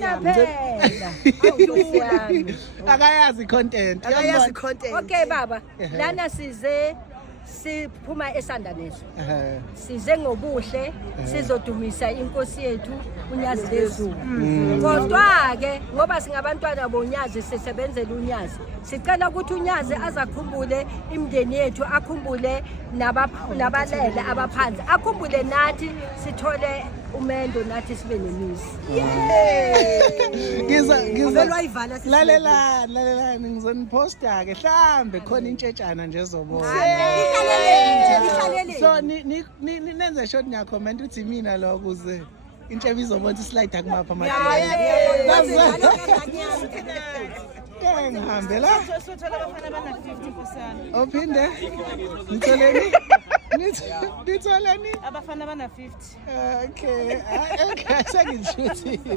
phela. AwuNkosi yami. Akayazi content. Akayazi content. Okay baba, lana size siphuma eSandaneso. Size ngobuhle sizodumisa inkosi yethu uNyazi lezulu. Kodwa ke ngoba singabantwana boNyazi sisebenzela uNyazi. Sicela ukuthi uNyazi azakhumbule imndeni yethu, akhumbule nabalele abaphansi. Akhumbule nathi sithole umendo nathi sibe nemizi. Lalelani ngizoniposta ke mhlambe khona intshetshana nje ezobona. So nenze shot nya comment uthi mina lo kuze intshebe izobona islide akumapha amathela. Ngihambe la. Sothola abafana bana 50%. Ophinde. Nitholeni? Nitholeni? Abafana bana 50. Okay. Okay, sengishuthile.